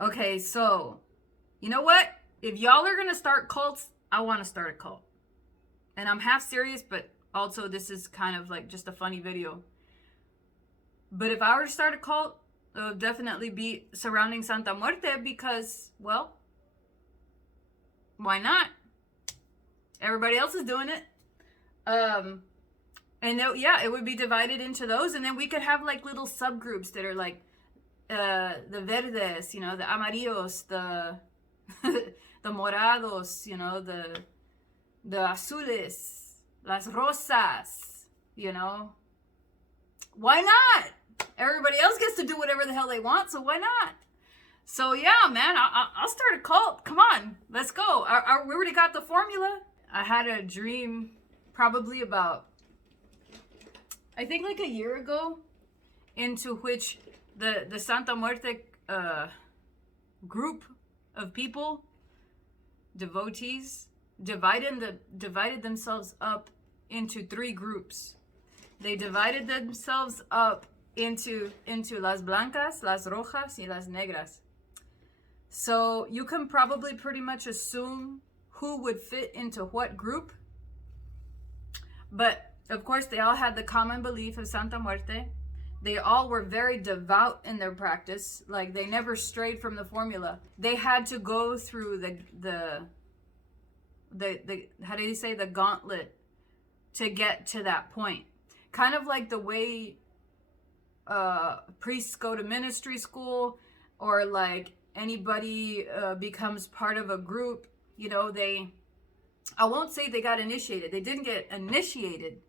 Okay, so you know what? If y'all are gonna start cults, I want to start a cult. And I'm half serious, but also this is kind of like just a funny video. But if I were to start a cult, it would definitely be surrounding Santa Muerte because, well, why not? Everybody else is doing it. Yeah, it would be divided into those, and then we could have like little subgroups that are like the verdes, you know, the amarillos, the the morados, you know, the azules, las rosas, you know. Why not? Everybody else gets to do whatever the hell they want, so why not? So yeah, man, I'll start a cult. Come on, let's go. We already got the formula. I had a dream probably about, I think like a year ago, into which the Santa Muerte group of people, devotees, divided themselves up into three groups. They divided themselves up into las blancas, las rojas, y las negras. So you can probably pretty much assume who would fit into what group. But of course, they all had the common belief of Santa Muerte. They all were very devout in their practice. Like, they never strayed from the formula. They had to go through the how do you say, the gauntlet to get to that point. Kind of like the way priests go to ministry school, or like anybody becomes part of a group. You know, I won't say they got initiated. They didn't get initiated.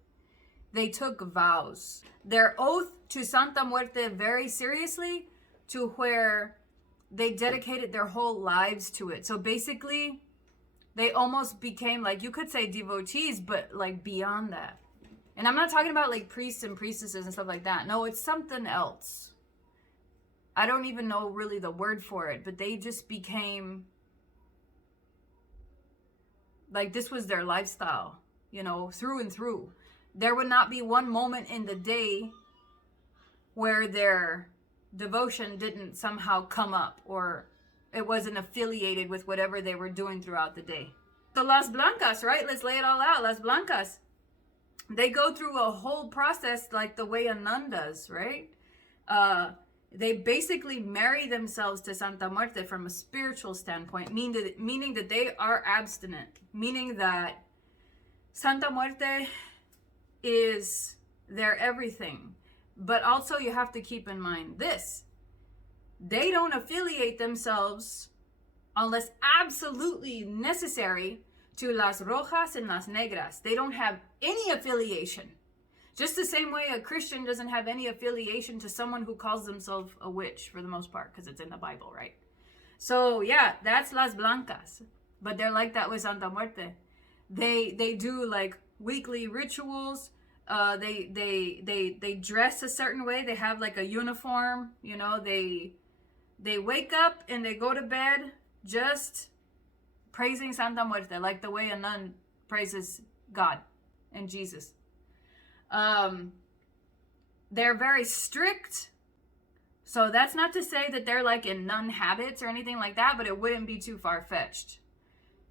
They took vows. Their oath to Santa Muerte very seriously, to where they dedicated their whole lives to it. So basically, they almost became, like, you could say devotees, but like beyond that. And I'm not talking about like priests and priestesses and stuff like that. No, it's something else. I don't even know really the word for it, but they just became, like, this was their lifestyle, you know, through and through. There would not be one moment in the day where their devotion didn't somehow come up, or it wasn't affiliated with whatever they were doing throughout the day. So Las Blancas, right? Let's lay it all out. Las Blancas, they go through a whole process like the way a nun does, right? They basically marry themselves to Santa Muerte from a spiritual standpoint, meaning that they are abstinent, meaning that Santa Muerte is their everything. But also you have to keep in mind this: they don't affiliate themselves unless absolutely necessary to las rojas and las negras. They don't have any affiliation. Just the same way a Christian doesn't have any affiliation to someone who calls themselves a witch, for the most part, because it's in the Bible, right? So yeah, that's las blancas. But they're like that with Santa Muerte. They do like weekly rituals. They dress a certain way. They have like a uniform. You know, they wake up and they go to bed just praising Santa Muerte, like the way a nun praises God and Jesus. They're very strict. So that's not to say that they're like in nun habits or anything like that, but it wouldn't be too far-fetched.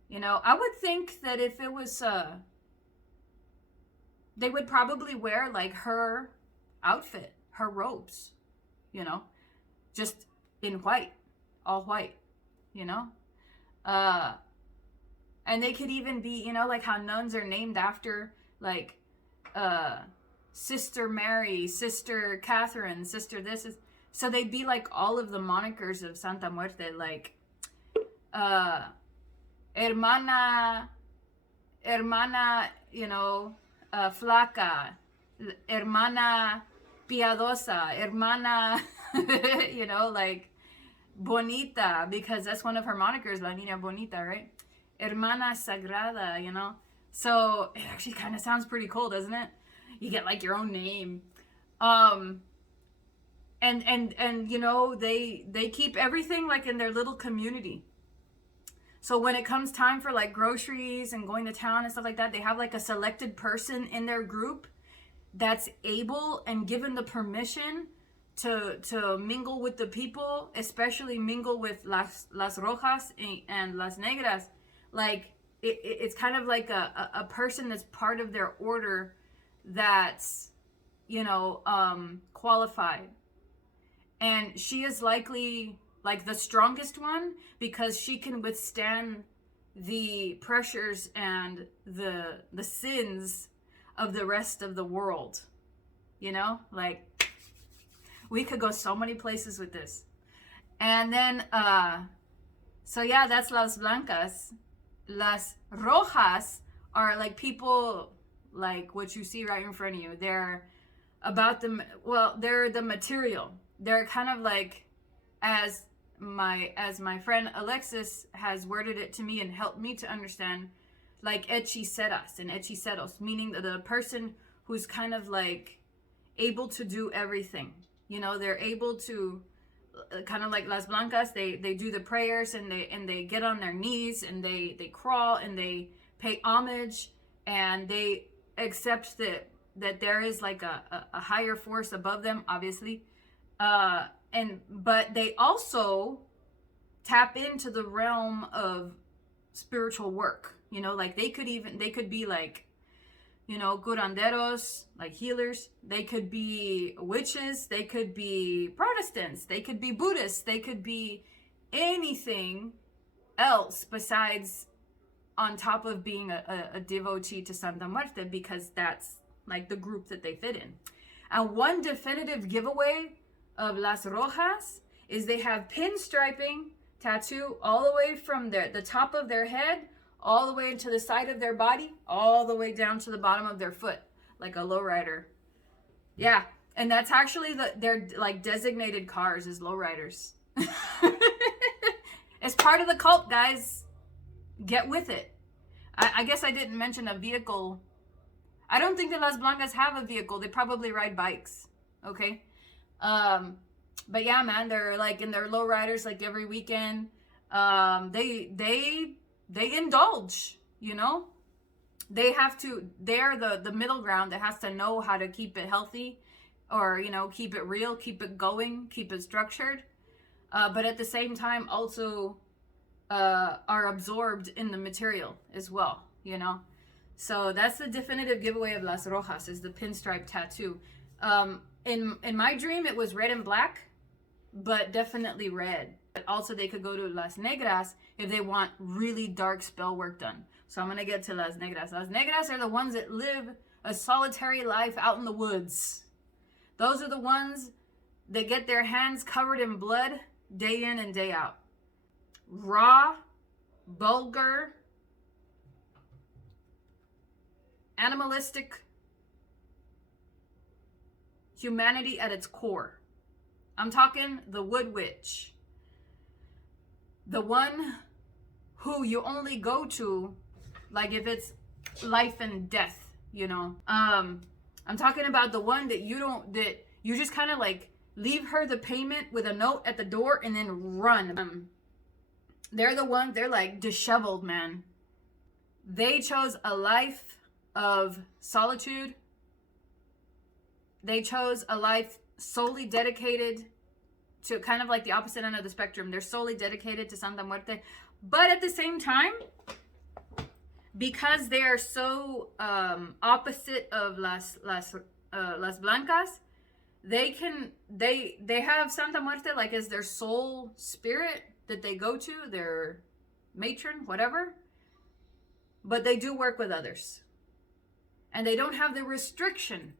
You know, I would think that if it was, they would probably wear like her outfit, her robes, you know, just in white, all white, you know. And they could even be, you know, like how nuns are named after like Sister Mary, Sister Catherine, Sister this is. So they'd be like all of the monikers of Santa Muerte, like hermana, you know, flaca, hermana piadosa, hermana, you know, like bonita, because that's one of her monikers, La Niña Bonita, right? Hermana sagrada, you know. So it actually kind of sounds pretty cool, doesn't it? You get like your own name. And you know, they keep everything like in their little community. So when it comes time for like groceries and going to town and stuff like that, they have like a selected person in their group that's able and given the permission to mingle with the people, especially mingle with las rojas and las negras. Like it's kind of like a person that's part of their order that's, you know, qualified. And she is likely like the strongest one because she can withstand the pressures and the sins of the rest of the world. You know, like we could go so many places with this. And then so yeah, that's las blancas. Las rojas are like people like what you see right in front of you. They're about the, well, they're the material. They're kind of like, as my friend Alexis has worded it to me and helped me to understand, like hechiceras and hechiceros, meaning the person who's kind of like able to do everything. You know, they're able to kind of like las blancas. They do the prayers and they get on their knees and they crawl and they pay homage and they accept that there is like a higher force above them, obviously. But they also tap into the realm of spiritual work. You know, like they could be like, you know, curanderos, like healers. They could be witches. They could be Protestants. They could be Buddhists. They could be anything else besides, on top of being a devotee to Santa Muerte, because that's like the group that they fit in. And one definitive giveaway of Las Rojas is they have pinstriping tattoo all the way from the top of their head, all the way to the side of their body, all the way down to the bottom of their foot, like a lowrider. Yeah, and that's actually their like designated cars as lowriders. It's part of the cult, guys. Get with it. I guess I didn't mention a vehicle. I don't think that Las Blancas have a vehicle. They probably ride bikes. Okay. But yeah, man, they're like in their lowriders like every weekend. They indulge, you know. They're the middle ground that has to know how to keep it healthy, or, you know, keep it real, keep it going, keep it structured. But at the same time also are absorbed in the material as well, you know. So that's the definitive giveaway of Las Rojas, is the pinstripe tattoo. In my dream, it was red and black, but definitely red. But also they could go to Las Negras if they want really dark spell work done. So I'm going to get to Las Negras. Las Negras are the ones that live a solitary life out in the woods. Those are the ones that get their hands covered in blood day in and day out. Raw, vulgar, animalistic humanity at its core. I'm talking the wood witch. The one who you only go to like if it's life and death, you know. I'm talking about the one that you just kind of like leave her the payment with a note at the door and then run. They're the ones, they're like disheveled, man. They chose a life of solitude. They chose a life solely dedicated to kind of like the opposite end of the spectrum. They're solely dedicated to Santa Muerte. But at the same time, because they are so opposite of Las Blancas, they have Santa Muerte like as their soul spirit that they go to, their matron, whatever. But they do work with others. And they don't have the restriction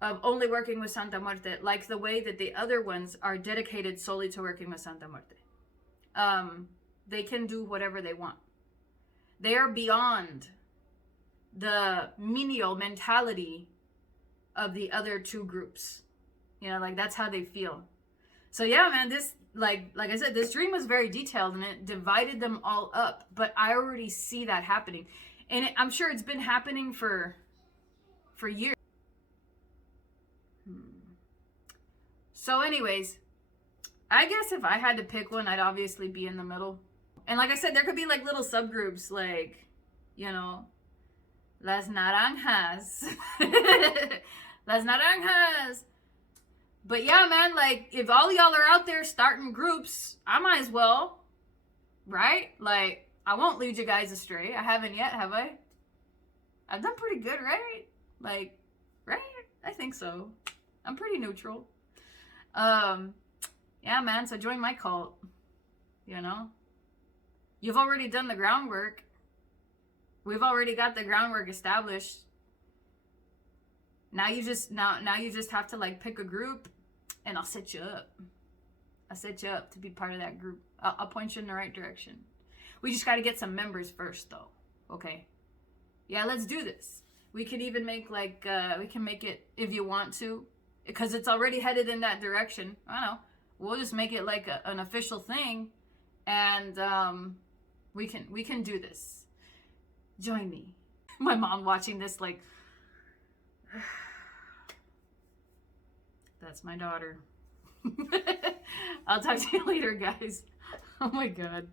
of only working with Santa Muerte, like the way that the other ones are dedicated solely to working with Santa Muerte. They can do whatever they want. They are beyond the menial mentality of the other two groups. You know, like that's how they feel. So yeah, man, this, like I said, this dream was very detailed and it divided them all up. But I already see that happening. And I'm sure it's been happening for years. So anyways, I guess if I had to pick one, I'd obviously be in the middle. And like I said, there could be like little subgroups, like, you know, Las Naranjas. Las Naranjas. But yeah, man, like, if all y'all are out there starting groups, I might as well, right? Like, I won't lead you guys astray. I haven't yet, have I? I've done pretty good, right? Like, right? I think so. I'm pretty neutral. Yeah, man, so join my cult. You know? You've already done the groundwork. We've already got the groundwork established. Now you just have to like pick a group, and I'll set you up. I'll set you up to be part of that group. I'll point you in the right direction. We just got to get some members first, though. Okay? Yeah, let's do this. We could even make like we can make it if you want to, because it's already headed in that direction. I don't know. We'll just make it like an official thing, and we can do this. Join me. My mom watching this like. That's my daughter. I'll talk to you later, guys. Oh my God.